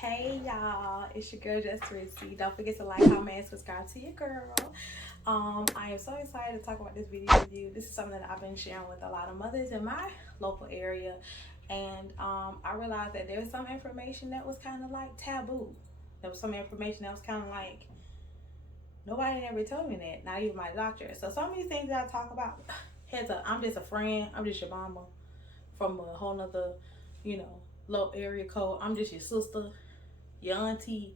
Hey y'all, it's your girl Just Ritzy. Don't forget to like, comment, and subscribe to your girl. I am so excited to talk about this video with you. This is something that I've been sharing with a lot of mothers in my local area, and I realized that there was some information that was kind of like taboo. There was some information that was kind of like nobody ever told me that, not even my doctor. So some of these things that I talk about, heads up, I'm just a friend. I'm just your mama from a whole nother, low area code. I'm just your sister, your auntie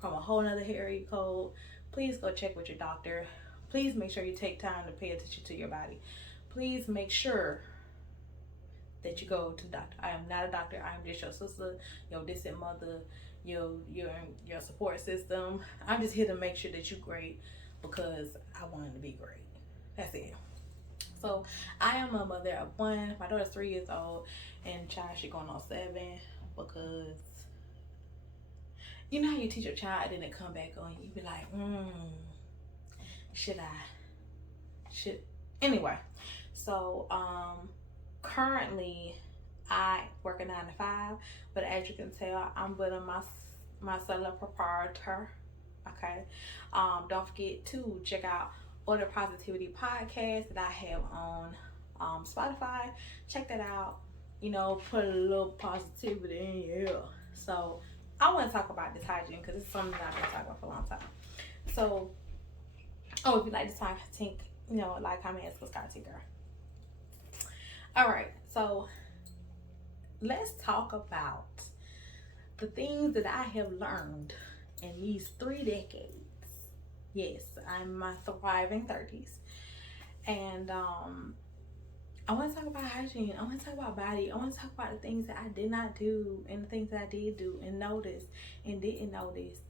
from a whole nother area code. Please go check with your doctor. Please make sure you take time to pay attention to your body. Please make sure that you go to the doctor. I am not a doctor. I am just your sister, your distant mother, your support system. I'm just here to make sure that you're great because I want to be great. That's it. So I am a mother of one. My daughter's 3 years old, and child, she going on 7 because you know how you teach your child and then it come back on you. You be like, should anyway. So currently I work a 9 to 5, but as you can tell, I'm building my solo proprietor. Okay. Don't forget to check out Order Positivity podcast that I have on Spotify. Check that out. Put a little positivity in your ear. So I want to talk about this hygiene because it's something that I've been talking about for a long time. So, if you like this time, think, like, comment, and subscribe to girl. All right, so let's talk about the things that I have learned in these 3 decades. Yes, I'm in my thriving 30s, and I want to talk about hygiene. I want to talk about body. I want to talk about the things that I did not do and the things that I did do and notice and didn't notice.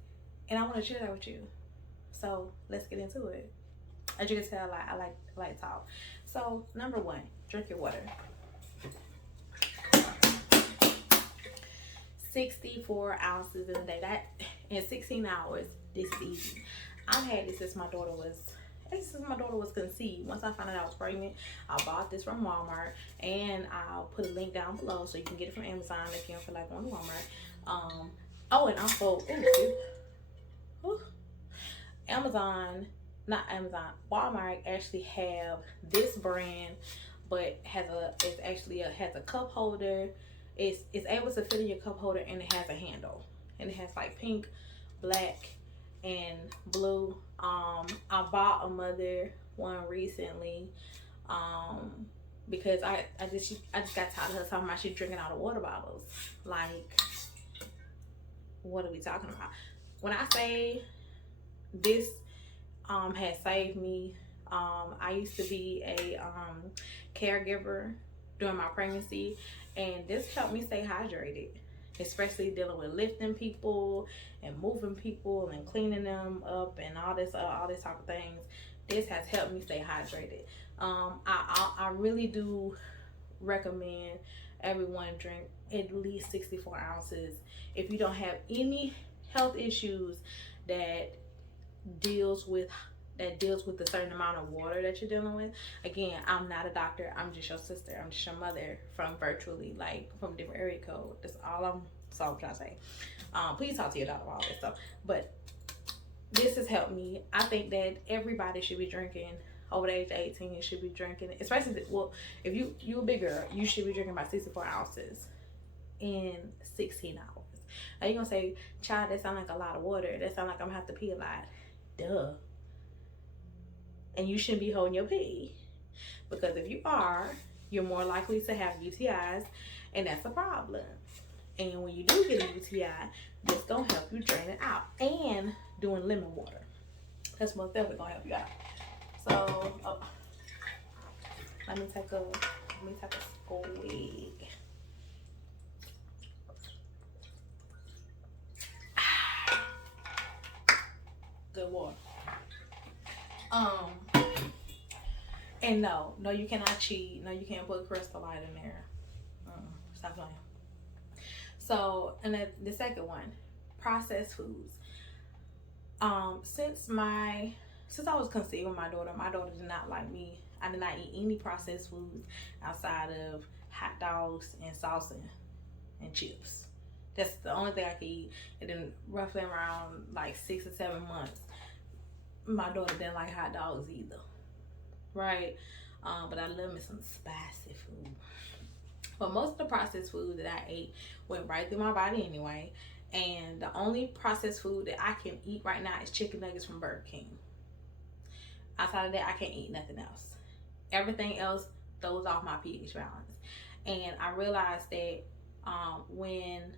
And I want to share that with you. So let's get into it. As you can tell, I like to talk. So number 1, drink your water. 64 ounces in a day. That in 16 hours. This is easy. I've had this since my daughter was conceived. Once I found out I was pregnant, I bought this from Walmart, and I'll put a link down below so you can get it from Amazon if you don't feel like going to Walmart. And also, Walmart actually have this brand, but has a cup holder. It's able to fit in your cup holder, and it has a handle, and it has like pink, black, and blue. I bought a mother one recently because I just got tired of her talking about she drinking out of water bottles. Like, what are we talking about? When I say this has saved me, I used to be a caregiver during my pregnancy, and this helped me stay hydrated, especially dealing with lifting people and moving people and cleaning them up and all this type of things. This has helped me stay hydrated. I really do recommend everyone drink at least 64 ounces if you don't have any health issues that deals with the certain amount of water that you're dealing with. Again, I'm not a doctor. I'm just your sister. I'm just your mother from virtually, like, from different area code. That's all I'm trying to say. Please talk to your doctor about all this stuff. But this has helped me. I think that everybody should be drinking over the age of 18. You should be drinking, especially, if you're a big girl, you should be drinking about 64 ounces in 16 hours. Now you're gonna say, child, that sounds like a lot of water. That sounds like I'm gonna have to pee a lot. Duh. And you shouldn't be holding your pee, because if you are, you're more likely to have UTIs, and that's a problem. And when you do get a UTI, this gonna help you drain it out. And doing lemon water, that's most definitely gonna help you out. So let me take a swig. Good water. And no, you cannot cheat. No, you can't put Crystal Light in there. Stop playing. So, and the second one, processed foods. Since I was conceived with my daughter did not like me. I did not eat any processed foods outside of hot dogs and salsa and chips. That's the only thing I can eat. And then roughly around like 6 or 7 months, my daughter didn't like hot dogs either, right? But I love me some spicy food. But most of the processed food that I ate went right through my body anyway. And the only processed food that I can eat right now is chicken nuggets from Burger King. Outside of that, I can't eat nothing else. Everything else throws off my pH balance. And I realized that when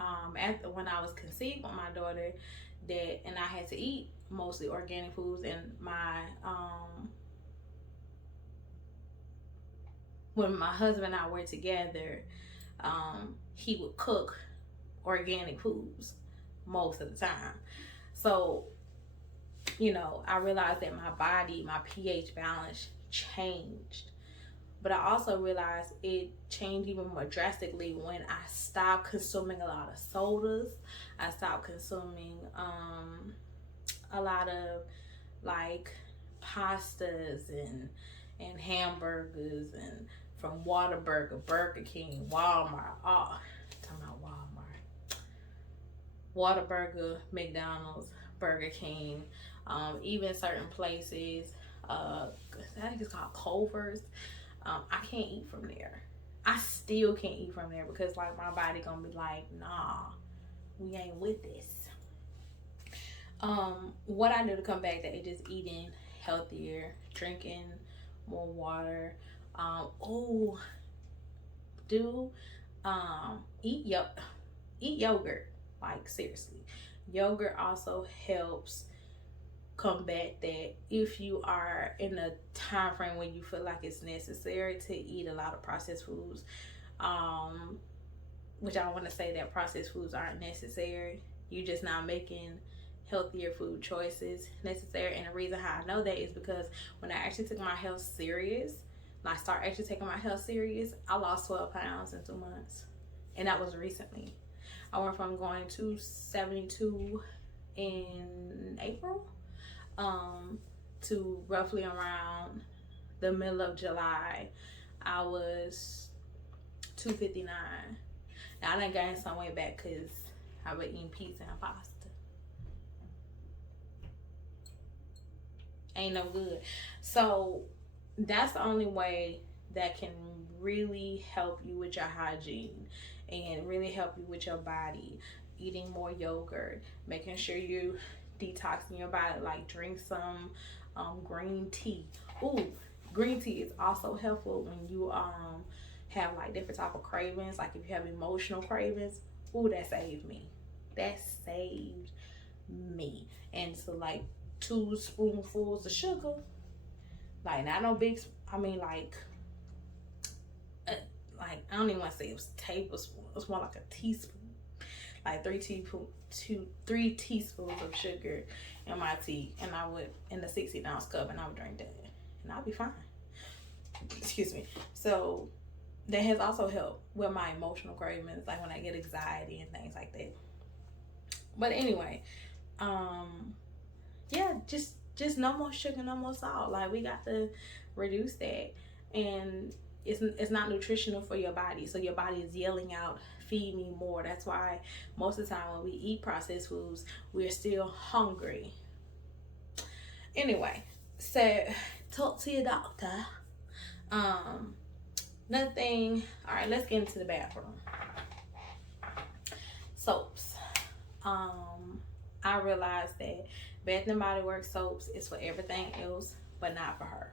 I was conceived with my daughter, and I had to eat mostly organic foods, and when my husband and I were together, he would cook organic foods most of the time. So, you know, I realized that my body, my pH balance changed. But I also realized it changed even more drastically when I stopped consuming a lot of sodas. I stopped consuming a lot of like pastas and hamburgers, and from Whataburger, Burger King, Walmart. Oh, talking about Walmart. Whataburger, McDonald's, Burger King, even certain places. I think it's called Culver's. I can't eat from there. I still can't eat from there because like my body gonna be like, nah, we ain't with this. What I do to come back to it is eating healthier, drinking more water. Eat yogurt. Like seriously, yogurt also helps combat that. If you are in a time frame when you feel like it's necessary to eat a lot of processed foods, which I want to say that processed foods aren't necessary. You're just not making healthier food choices necessary. And the reason how I know that is because when I actually took my health serious, I started actually taking my health serious, I lost 12 pounds in 2 months. And that was recently. I went from going to 72 in April to roughly around the middle of July, I was 259. Now I done gained some weight back because I was eating pizza and pasta. Ain't no good. So that's the only way that can really help you with your hygiene and really help you with your body. Eating more yogurt, making sure you detoxing your body, like drink some green tea. Ooh, green tea is also helpful when you have like different type of cravings, like if you have emotional cravings. Ooh, that saved me. And so like 2 spoonfuls of sugar, like not no big, I mean like I don't even want to say it was a tablespoon, it was more like a teaspoon, like 3 teaspoons of sugar in my tea, and I would, in the 16-ounce cup, and I would drink that and I'll be fine. Excuse me. So that has also helped with my emotional cravings, like when I get anxiety and things like that. But anyway, yeah, just no more sugar, no more salt. Like we got to reduce that, and it's not nutritional for your body. So your body is yelling out, feed me more. That's why most of the time when we eat processed foods, we're still hungry. Anyway, so talk to your doctor. Another thing, all right, let's get into the bathroom. Soaps. I realized that Bath and Body Works soaps is for everything else, but not for her.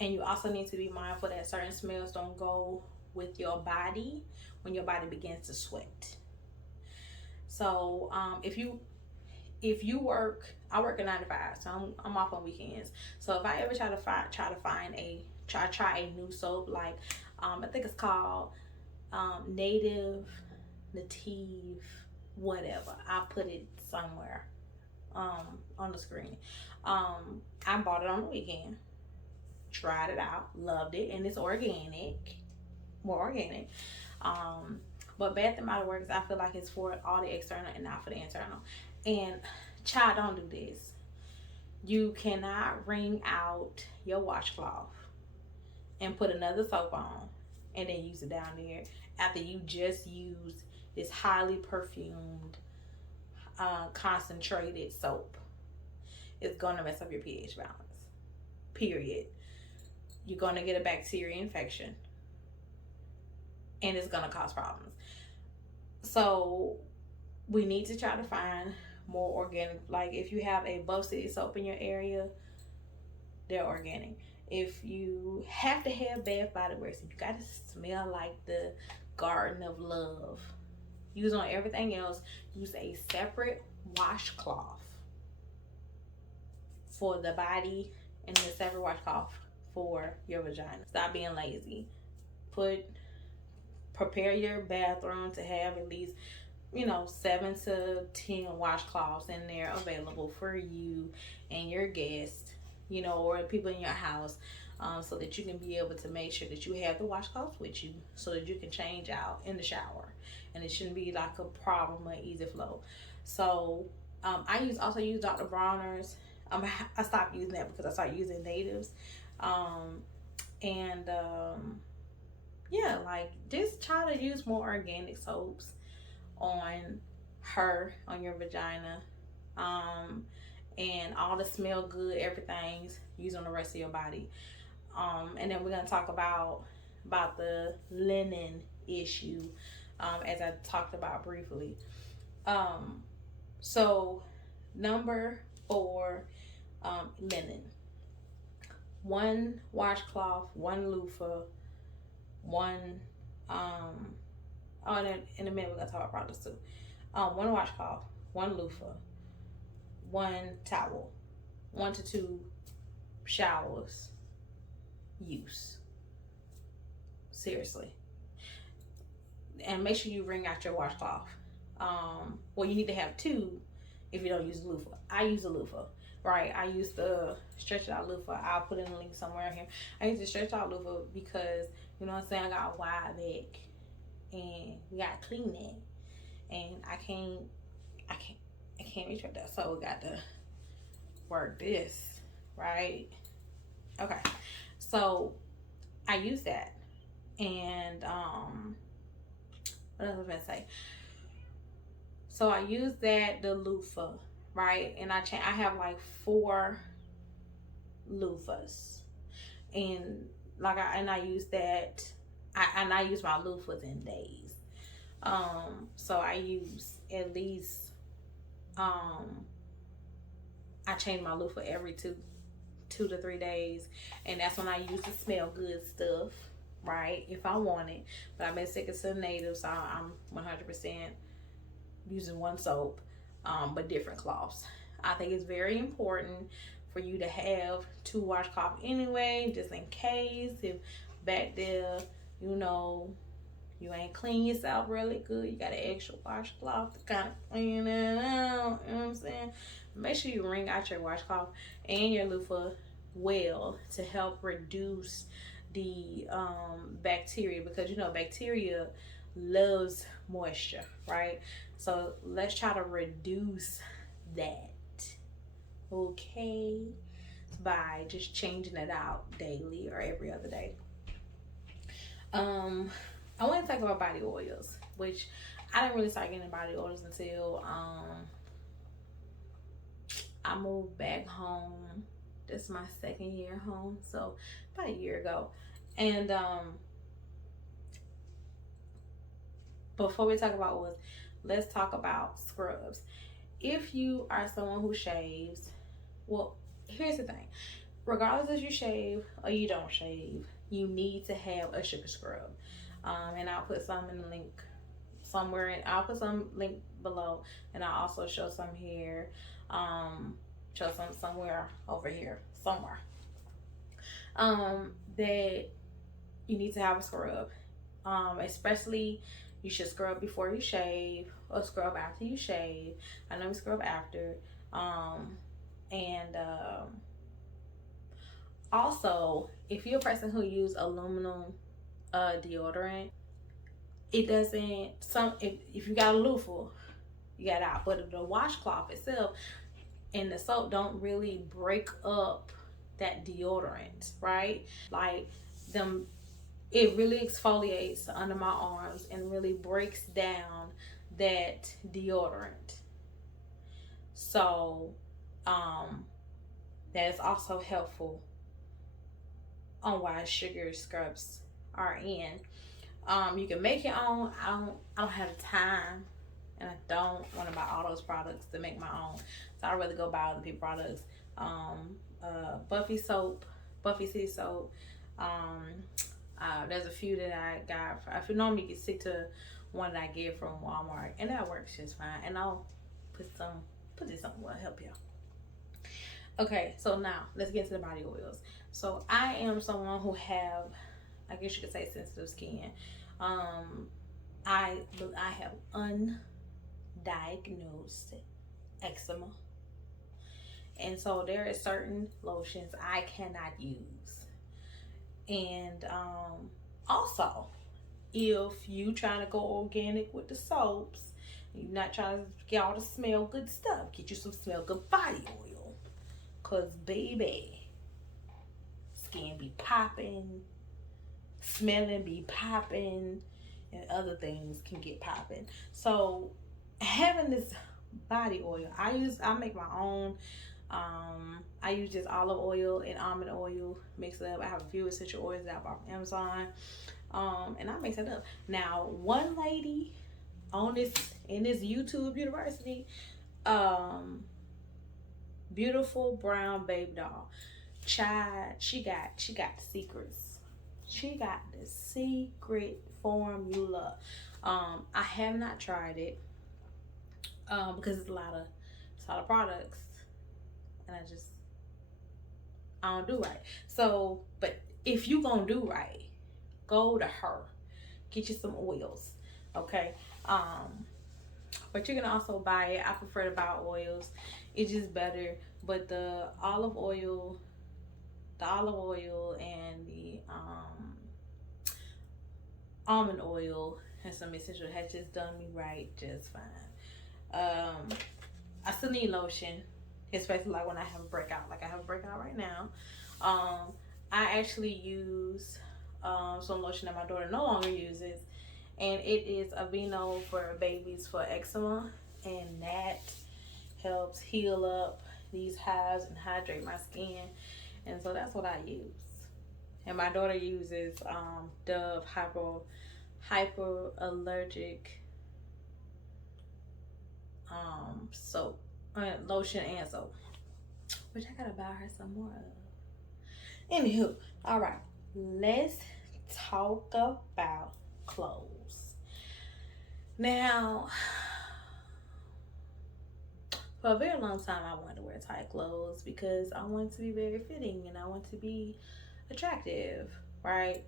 And you also need to be mindful that certain smells don't go with your body when your body begins to sweat. So if you work, I work a 9 to 5, so I'm off on weekends. So if I ever try to try a new soap, like I think it's called Native, whatever. I'll put it somewhere on the screen. I bought it on the weekend, tried it out, loved it, and it's organic, more organic. But Bath and Body Works, I feel like it's for all the external and not for the internal. And child, don't do this. You cannot wring out your washcloth and put another soap on and then use it down there after you just use this highly perfumed, concentrated soap. It's going to mess up your pH balance. Period. You're going to get a bacteria infection, and it's going to cause problems. So we need to try to find more organic. Like if you have a Buff City soap in your area, they're organic. If you have to have Bath Body Works, if you got to smell like the Garden of Love, use on everything else. Use a separate washcloth for the body and a separate washcloth for your vagina. Stop being lazy. Prepare your bathroom to have at least 7 to 10 washcloths in there available for you and your guests, or people in your house, so that you can be able to make sure that you have the washcloths with you so that you can change out in the shower, and it shouldn't be like a problem or easy flow. So I also use Dr. Bronner's. I stopped using that because I started using natives, yeah, like just try to use more organic soaps on your vagina, and all the smell good everything's use on the rest of your body. And then we're gonna talk about the linen issue, as I talked about briefly. So number 4, linen. 1 washcloth, 1 loofah, 1 and then in a minute we're gonna talk about products too. 1 washcloth, 1 loofah, 1 towel, 1 to 2 showers use. Seriously. And make sure you wring out your washcloth. Well, you need to have 2 if you don't use a loofah. I use a loofah, right? I use the stretch out loofah. I'll put in a link somewhere here. I use the stretch out loofah because, you know what I'm saying, I got a wide back and we gotta clean that, and I can't reach right there, so we got to work this, right? Okay, so I use that, and what else was I gonna say? So I use that, the loofah, right? And I have like 4 loofahs, and I use that. I use my loofahs in days. So I use at least, I change my loofah every 2 to 3 days, and that's when I use the smell good stuff, right? If I want it. But I've been sticking to the native, so I'm 100% using 1 soap, but different cloths. I think it's very important for you to have 2 washcloths anyway, just in case if back there, you ain't clean yourself really good, you got an extra washcloth to kind of clean it out, you know what I'm saying? Make sure you wring out your washcloth and your loofah well to help reduce the bacteria, because bacteria loves moisture, right? So let's try to reduce that, okay, by just changing it out daily or every other day. I want to talk about body oils, which I didn't really start getting body oils until I moved back home. This is my 2nd year home, so about a year ago. And before we talk about oils, let's talk about scrubs. If you are someone who shaves, well, here's the thing. Regardless if you shave or you don't shave, you need to have a sugar scrub. And I'll put some in the link somewhere, and I'll put some link below, and I'll also show some here, show some somewhere over here, somewhere, that you need to have a scrub. Especially you should scrub before you shave or scrub after you shave. I know we scrub after. Also, if you're a person who uses aluminum deodorant, it doesn't, if you got a loofah, you got out, but the washcloth itself and the soap don't really break up that deodorant, right? Like them it really exfoliates under my arms and really breaks down that deodorant. So that is also helpful on why sugar scrubs are in. You can make your own. I don't have the time, and I don't want to buy all those products to make my own. So I'd rather go buy other people's products. Buffy soap, Buffy sea soap. There's a few that I got. If you normally get stick to one that I get from Walmart, and that works just fine. And I'll put this on will help you. Okay, so now let's get into the body oils. So I am someone who have, I guess you could say, sensitive skin. I have undiagnosed eczema, and so there are certain lotions I cannot use. And also, if you trying to go organic with the soaps, you're not trying to get all the smell good stuff, get you some smell good body oil, cause baby, skin be popping, smelling be popping, and other things can get popping. So having this body oil, I make my own. I use just olive oil and almond oil mixed up. I have a few essential oils that I bought from Amazon, and I mix it up. Now, one lady on in this YouTube university, beautiful brown baby doll, child, she got the secrets. She got the secret formula. I have not tried it because it's a lot of products, and I don't do right. So, but if you gonna do right, go to her, get you some oils, okay? But you can also buy it. I prefer to buy oils. It's just better. But the olive oil and the almond oil and some essential has just done me right just fine. I still need lotion, especially like when I have a breakout. Like I have a breakout right now. I actually use some lotion that my daughter no longer uses, and it is Aveeno for babies for eczema, and that helps heal up these hives and hydrate my skin, and so that's what I use. And my daughter uses Dove hyperallergic soap, lotion and soap, which I gotta buy her some more of. Anywho, all right, let's talk about clothes. Now, for a very long time, I wanted to wear tight clothes because I wanted to be very fitting and I want to be attractive, right?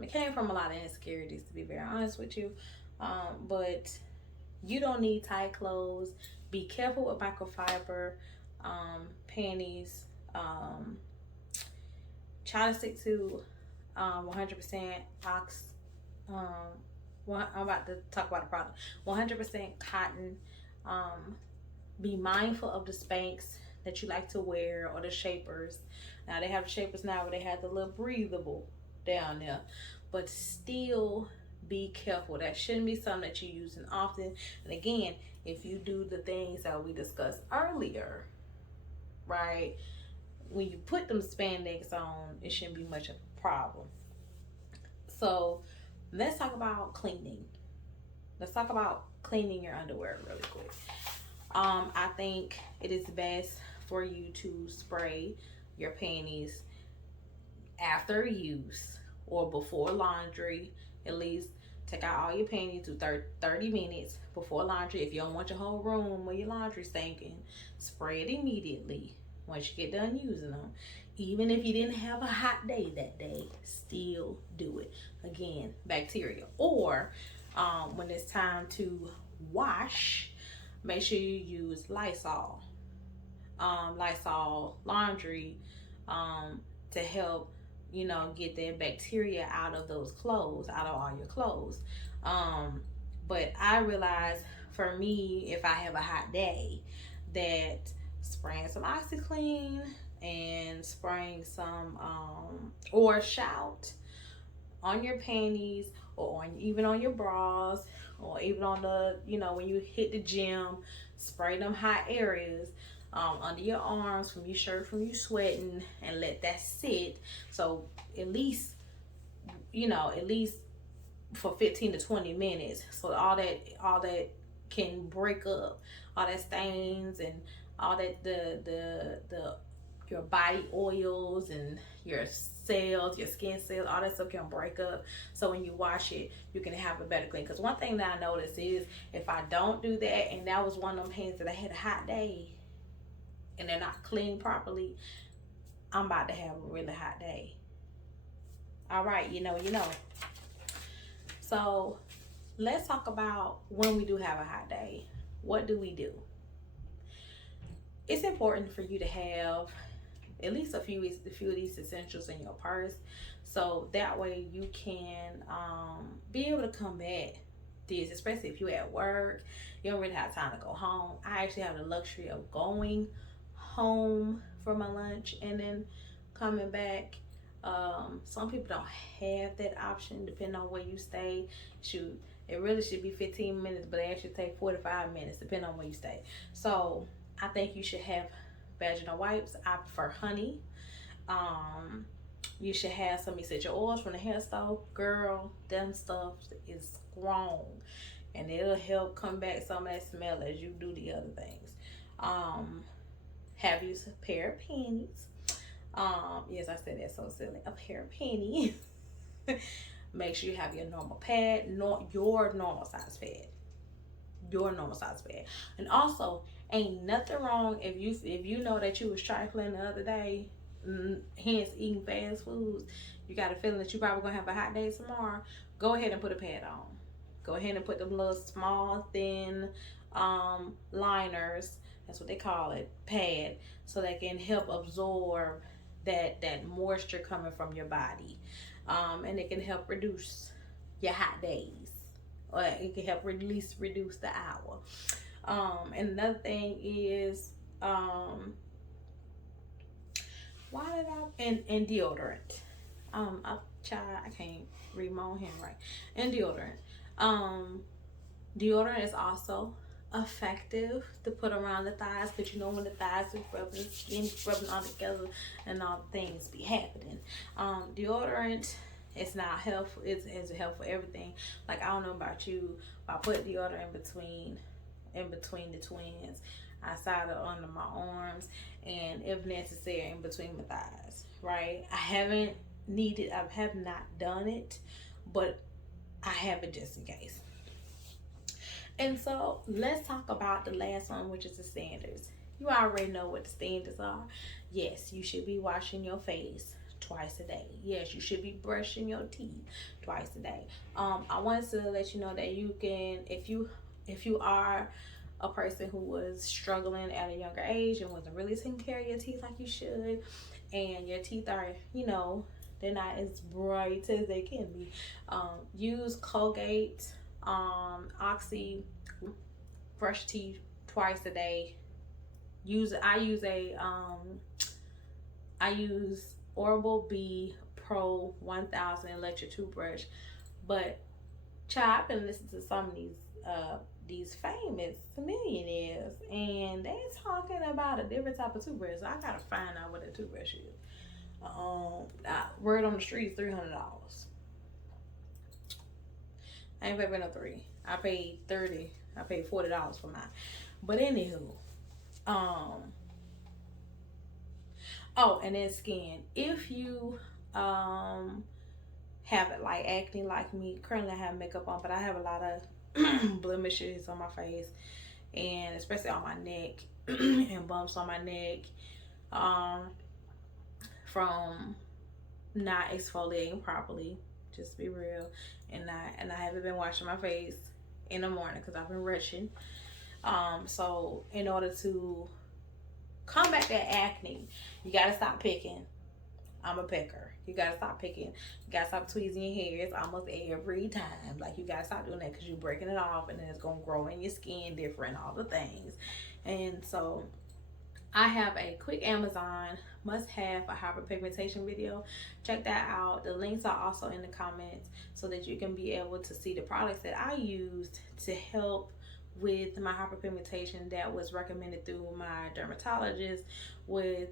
It came from a lot of insecurities, to be very honest with you. But you don't need tight clothes. Be careful with microfiber panties. Try to stick to 100% ox. I'm about to talk about the product. 100% cotton. Be mindful of the Spanx that you like to wear, or the shapers. Now they have shapers now where they have the little breathable down there, but still be careful. That shouldn't be something that you're using often. And again, if you do the things that we discussed earlier, right, when you put them spandex on, it shouldn't be much of a problem. So let's talk about cleaning. Let's talk about cleaning your underwear really quick. I think it is best for you to spray your panties after use or before laundry. At least take out all your panties, do 30 minutes before laundry. If you don't want your whole room or your laundry stinking, spray it immediately once you get done using them. Even if you didn't have a hot day that day, still do it. Again, bacteria. Or when it's time to wash, make sure you use Lysol. Lysol laundry to help, get that bacteria out of those clothes, out of all your clothes. But I realize for me, if I have a hot day, that spraying some OxiClean and spraying some or Shout on your panties, or even on your bras, or even on the, when you hit the gym, spray them hot areas under your arms, from your shirt, from you sweating, and let that sit. So at least, at least for 15 to 20 minutes, so all that can break up, all that stains and all that, the your body oils and your cells, your skin cells, all that stuff can break up. So when you wash it, you can have a better clean. Because one thing that I noticed is, if I don't do that, and that was one of them hands that I had a hot day and they're not clean properly, I'm about to have a really hot day. All right, you know. So let's talk about when we do have a hot day. What do we do? It's important for you to have at least a few of these essentials in your purse, so that way you can be able to combat this, especially if you're at work, you don't really have time to go home. I actually have the luxury of going home for my lunch and then coming back. Some people don't have that option, depending on where you stay. Shoot, it really should be 15 minutes, but it actually take 45 minutes depending on where you stay. So I think you should have vaginal wipes. I prefer honey. You should have some essential oils from the hair store. Girl, them stuff is strong, and it'll help combat some of that smell as you do the other things. Have you a pair of panties. Yes, I said that so silly. A pair of panties. Make sure you have your normal pad, your normal size pad. Your normal size pad. And also, ain't nothing wrong if you know that you was trifling the other day, hence eating fast foods. You got a feeling that you probably gonna have a hot day tomorrow. Go ahead and put a pad on. Go ahead and put them little small, thin liners. That's what they call it, pad, so they can help absorb that moisture coming from your body, and it can help reduce your hot days, or it can help reduce the hour. And another thing is, and deodorant. I can't read my own handwriting. And deodorant. Deodorant is also effective to put around the thighs, but when the thighs are rubbing, skin rubbing all together, and all the things be happening. Deodorant, it's not helpful. It's helpful for everything. Like, I don't know about you, but I put deodorant in between the twins, outside or under my arms, and if necessary, in between my thighs. Right? I have not done it, but I have it just in case. And so let's talk about the last one, which is the standards. You already know what the standards are. Yes, you should be washing your face twice a day. Yes, you should be brushing your teeth twice a day. I wanted to let you know that you can, if you are a person who was struggling at a younger age and wasn't really taking care of your teeth like you should, and your teeth are, they're not as bright as they can be, use Colgate, Oxy, brush teeth twice a day. I use Oral-B Pro 1000 electric toothbrush, but child, I've been listening to some of these famous millionaires, and they talking about a different type of toothbrush. So I gotta find out what a toothbrush is. Word on the street, $300. I ain't paying no $3. I paid $30. I paid $40 for mine. But anywho, and then skin. If you have it like acne like me, currently I have makeup on, but I have a lot of blemishes on my face, and especially on my neck and bumps on my neck, from not exfoliating properly. Just to be real, and I haven't been washing my face in the morning because I've been rushing. So in order to combat that acne, you gotta stop picking. I'm a picker. You gotta stop picking. You gotta stop tweezing your hairs almost every time. Like, you gotta stop doing that, because you're breaking it off, and then it's gonna grow in your skin different, all the things. And so I have a quick Amazon must have a hyperpigmentation video. Check that out. The links are also in the comments so that you can be able to see the products that I used to help with my hyperpigmentation that was recommended through my dermatologist with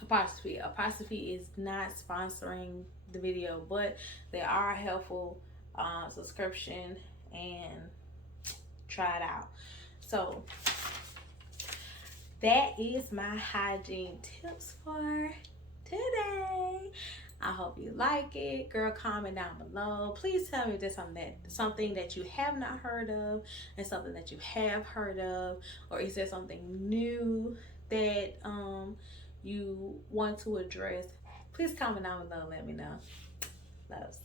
Apostrophe. Apostrophe is not sponsoring the video, but they are a helpful subscription, and try it out. So that is my hygiene tips for today. I hope you like it. Girl, comment down below. Please tell me if there's something that you have not heard of and something that you have heard of, or is there something new that you want to address. Please comment down below and let me know. Loves.